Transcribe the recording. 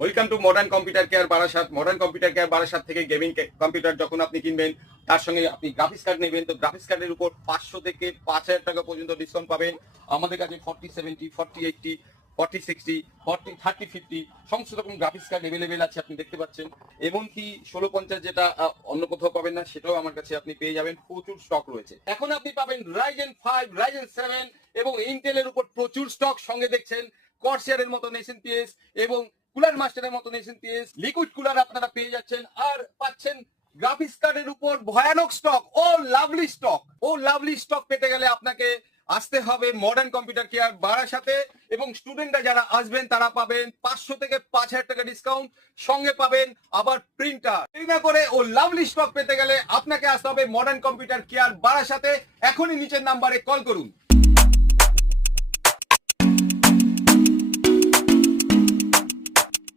Welcome to modern computer care Barasat. Modern computer care Barasat থেকে gaming computer যখন আপনি কিনবেন, তার সঙ্গে আপনি গ্রাফিক্স কার্ড নেবেন, তো গ্রাফিক্স কার্ডের উপর 500 থেকে 5000 টাকা পর্যন্ত ডিসকাউন্ট পাবেন। আমাদের কাছে 4070, 4080, 4060, 3050 সমস্ত রকম গ্রাফিক্স কার্ড এভেলেবেল আছে, আপনি দেখতে পাচ্ছেন। এমনকি 1650 যেটা অন্য কোথাও পাবেন না, সেটাও আমার কাছে আপনি পেয়ে যাবেন। প্রচুর স্টক রয়েছে। এখন আপনি পাবেন রাইজেন 5, রাইজেন 7 এবং ইন্টেলের উপর প্রচুর স্টক। সঙ্গে দেখছেন কর্সিয়ারের মতো নেশন পিএস এবং কুলার মাস্টারের মতো নেশন পিএস, লিকুইড কুলার আপনারা পেয়ে যাচ্ছেন। আর পাচ্ছেন গ্রাফিক্স কার্ডের উপর ভয়ানক স্টক, ও লাভলি স্টক। ও লাভলি স্টক পেতে গেলে আপনাকে আসতে হবে মডার্ন কম্পিউটার কেয়ার বারাসাতে, এবং স্টুডেন্টরা যারা আসবেন তারা পাবেন 500 থেকে 5000 টাকা ডিসকাউন্ট, সঙ্গে পাবেন আবার প্রিন্টার। এই না করে ও লাভলি স্টক পেতে গেলে আপনাকে আসতে হবে মডার্ন কম্পিউটার কেয়ার বারাসাতে। এখনই নিচের নাম্বারে কল করুন।